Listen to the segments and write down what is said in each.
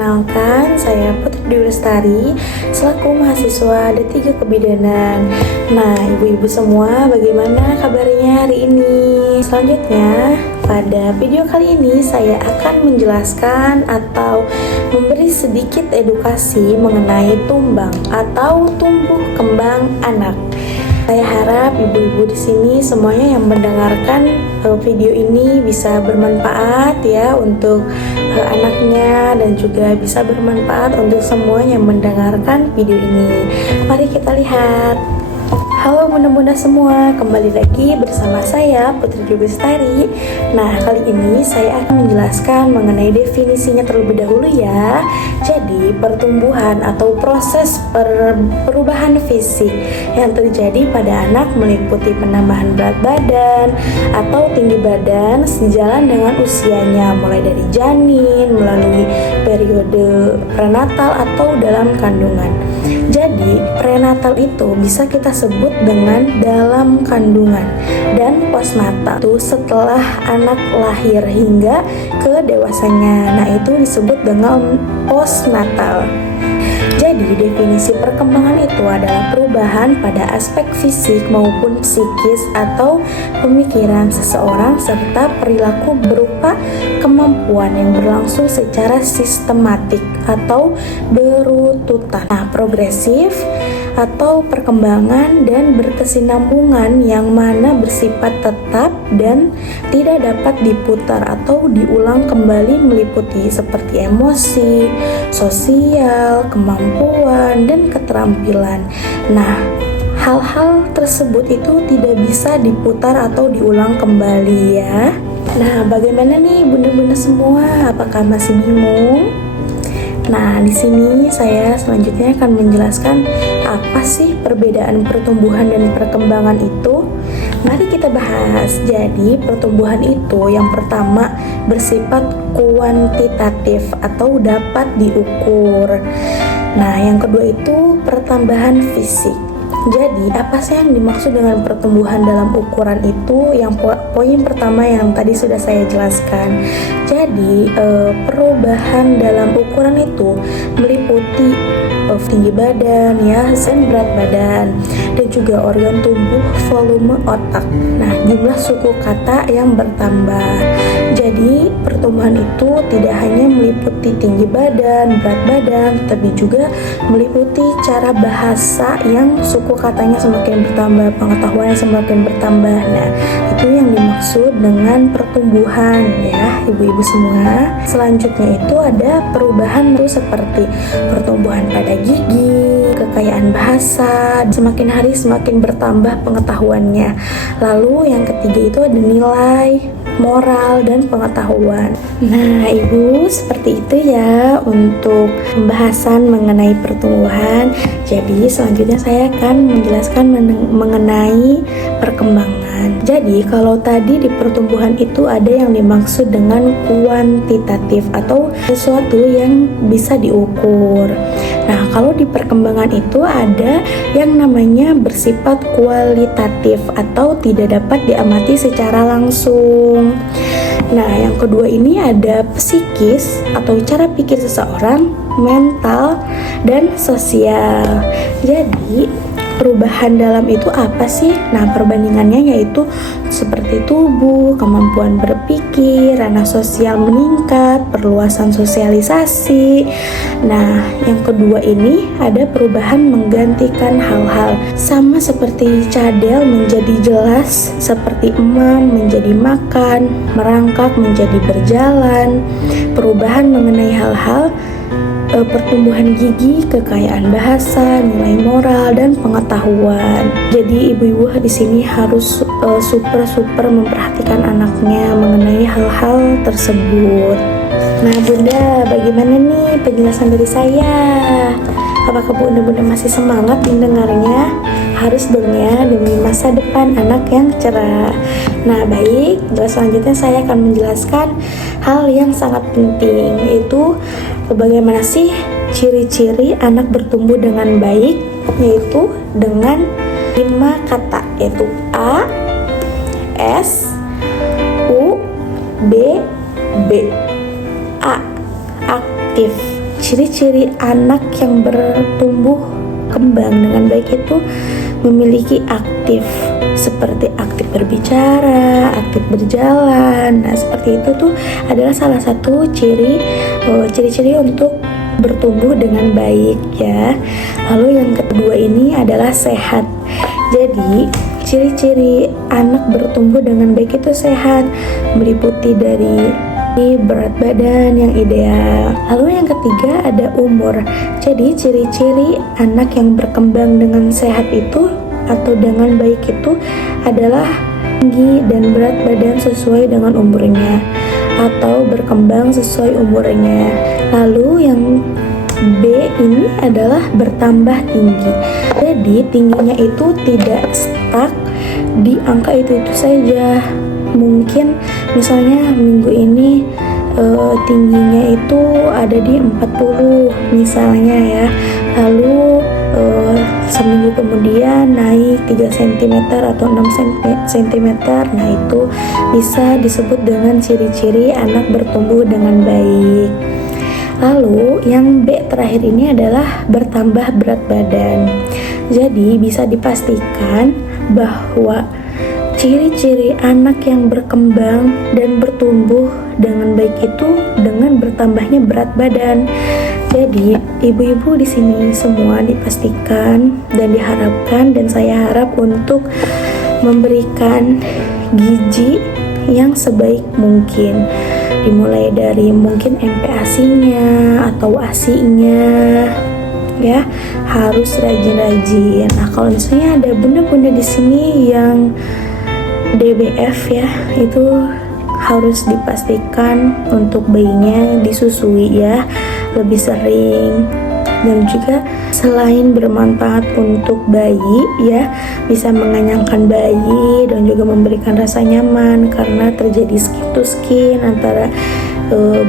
perkenalkan, saya Putri Dwi Lestari selaku mahasiswa D3 Kebidanan. Nah, ibu-ibu semua, bagaimana kabarnya hari ini? Selanjutnya, pada video kali ini saya akan menjelaskan atau memberi sedikit edukasi mengenai tumbang atau tumbuh kembang anak. Saya harap ibu-ibu di sini semuanya yang mendengarkan video ini bisa bermanfaat ya untuk anaknya, dan juga bisa bermanfaat untuk semua yang mendengarkan video ini. Mari kita lihat. Halo bunda-bunda semua, kembali lagi bersama saya Putri Dwi Lestari. Nah, kali ini saya akan menjelaskan mengenai definisinya terlebih dahulu ya. Jadi, pertumbuhan atau proses perubahan fisik yang terjadi pada anak meliputi penambahan berat badan atau tinggi badan sejalan dengan usianya, mulai dari janin, melalui periode prenatal atau dalam kandungan. Jadi, prenatal itu bisa kita sebut dengan dalam kandungan, dan postnatal itu setelah anak lahir hingga ke dewasanya. Nah, itu disebut dengan postnatal. Jadi, definisi perkembangan itu adalah perubahan pada aspek fisik maupun psikis atau pemikiran seseorang serta perilaku berupa kemampuan yang berlangsung secara sistematik atau berurutan. Nah, progresif atau perkembangan dan berkesinambungan yang mana bersifat tetap dan tidak dapat diputar atau diulang kembali, meliputi seperti emosi, sosial, kemampuan, dan keterampilan. Nah, hal-hal tersebut itu tidak bisa diputar atau diulang kembali ya. Nah, bagaimana nih bunda-bunda semua? Apakah masih bingung? Nah, di sini saya selanjutnya akan menjelaskan apa sih perbedaan pertumbuhan dan perkembangan itu. Mari kita bahas. Jadi, pertumbuhan itu yang pertama bersifat kuantitatif atau dapat diukur. Nah, yang kedua itu pertambahan fisik. Jadi, apa sih yang dimaksud dengan pertumbuhan dalam ukuran itu? Yang poin pertama yang tadi sudah saya jelaskan. Jadi, perubahan dalam ukuran itu meliputi tinggi badan, ya, dan berat badan, dan juga organ tubuh, volume otak. Nah, jumlah suku kata yang bertambah. Jadi, pertumbuhan itu tidak hanya meliputi tinggi badan, berat badan, tapi juga meliputi cara bahasa yang suku katanya semakin bertambah, pengetahuannya semakin bertambah. Nah, itu yang dimaksud dengan pertumbuhan ya, ibu-ibu semua. Selanjutnya itu ada perubahan itu seperti pertumbuhan pada gigi, kekayaan bahasa, semakin hari semakin bertambah pengetahuannya. Lalu yang ketiga itu ada nilai, moral, dan pengetahuan. Nah, ibu, seperti itu ya untuk pembahasan mengenai pertumbuhan. Jadi, selanjutnya saya akan menjelaskan mengenai perkembangan. Jadi, kalau tadi di pertumbuhan itu ada yang dimaksud dengan kuantitatif atau sesuatu yang bisa diukur. Nah, kalau di perkembangan itu ada yang namanya bersifat kualitatif atau tidak dapat diamati secara langsung. Nah, yang kedua ini ada psikis atau cara pikir seseorang, mental, dan sosial. Jadi, perubahan dalam itu apa sih? Nah, perbandingannya yaitu seperti tubuh, kemampuan berpikir, ranah sosial meningkat, perluasan sosialisasi. Nah, yang kedua ini ada perubahan menggantikan hal-hal. Sama seperti cadel menjadi jelas, seperti emam menjadi makan, merangkak menjadi berjalan. Perubahan mengenai hal-hal pertumbuhan gigi, kekayaan bahasa, nilai moral, dan pengetahuan. Jadi ibu-ibu di sini harus super memperhatikan anaknya mengenai hal-hal tersebut. Nah, bunda, bagaimana nih penjelasan dari saya? Apakah bunda-bunda masih semangat mendengarnya? Harus dong ya, demi masa depan anak yang cerah. Nah, baik, selanjutnya saya akan menjelaskan hal yang sangat penting, yaitu bagaimana sih ciri-ciri anak bertumbuh dengan baik, yaitu dengan 5 kata, yaitu A, S, U, B, B. A, aktif. ciri-ciri anak yang bertumbuh kembang dengan baik itu memiliki aktif, seperti aktif berbicara, aktif berjalan. Nah, seperti itu tuh adalah salah satu ciri-ciri untuk bertumbuh dengan baik ya. Lalu yang kedua ini adalah sehat. Jadi ciri-ciri anak bertumbuh dengan baik itu sehat, meliputi dari berat badan yang ideal. Lalu yang ketiga ada umur. Jadi ciri-ciri anak yang berkembang dengan sehat itu atau dengan baik itu adalah tinggi dan berat badan sesuai dengan umurnya atau berkembang sesuai umurnya. Lalu yang B ini adalah bertambah tinggi. Jadi tingginya itu tidak stuck di angka itu saja. Mungkin misalnya minggu ini tingginya itu ada di 40 misalnya ya. Lalu seminggu kemudian naik 3 cm atau 6 cm. Nah, itu bisa disebut dengan ciri-ciri anak bertumbuh dengan baik. Lalu yang B terakhir ini adalah bertambah berat badan. Jadi bisa dipastikan bahwa ciri-ciri anak yang berkembang dan bertumbuh dengan baik itu dengan bertambahnya berat badan. Jadi ibu-ibu di sini semua dipastikan dan diharapkan, dan saya harap untuk memberikan gizi yang sebaik mungkin, dimulai dari mungkin MPASI-nya atau ASI-nya ya, harus rajin-rajin. Nah, kalau misalnya ada bunda-bunda di sini yang DBF ya, itu harus dipastikan untuk bayinya disusui ya lebih sering. Dan juga selain bermanfaat untuk bayi ya, bisa mengenyangkan bayi dan juga memberikan rasa nyaman karena terjadi skin to skin antara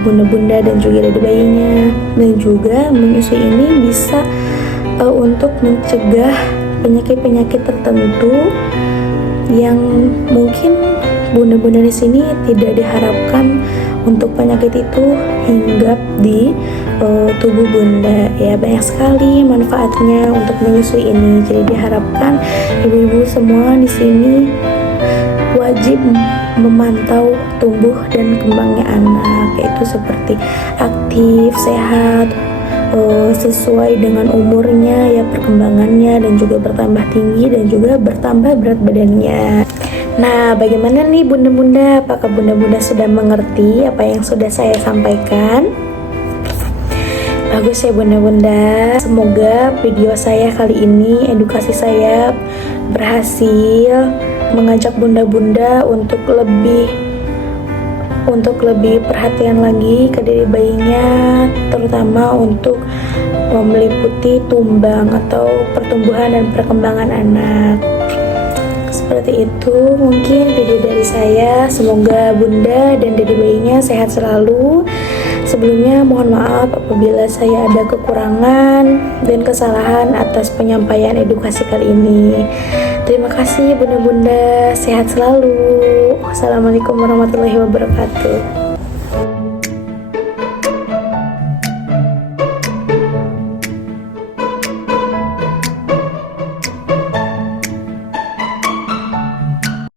bunda-bunda dan juga dari bayinya. Dan juga menyusui ini bisa untuk mencegah penyakit-penyakit tertentu yang mungkin bunda-bunda di sini tidak diharapkan untuk penyakit itu hinggap di tubuh bunda ya. Banyak sekali manfaatnya untuk menyusui ini. Jadi diharapkan ibu-ibu semua di sini wajib memantau tumbuh dan kembangnya anak, yaitu seperti aktif, sehat, sesuai dengan umurnya ya, perkembangannya, dan juga bertambah tinggi dan juga bertambah berat badannya. Nah, bagaimana nih bunda-bunda? Apakah bunda-bunda sudah mengerti apa yang sudah saya sampaikan? Bagus ya bunda-bunda. Semoga video saya kali ini, edukasi saya berhasil mengajak bunda-bunda untuk lebih perhatian lagi ke diri bayinya, terutama untuk meliputi tumbang atau pertumbuhan dan perkembangan anak. Seperti itu mungkin video dari saya. Semoga bunda dan diri bayinya sehat selalu. Sebelumnya mohon maaf apabila saya ada kekurangan dan kesalahan atas penyampaian edukasi kali ini. Terima kasih bunda-bunda, sehat selalu. Wassalamualaikum warahmatullahi wabarakatuh.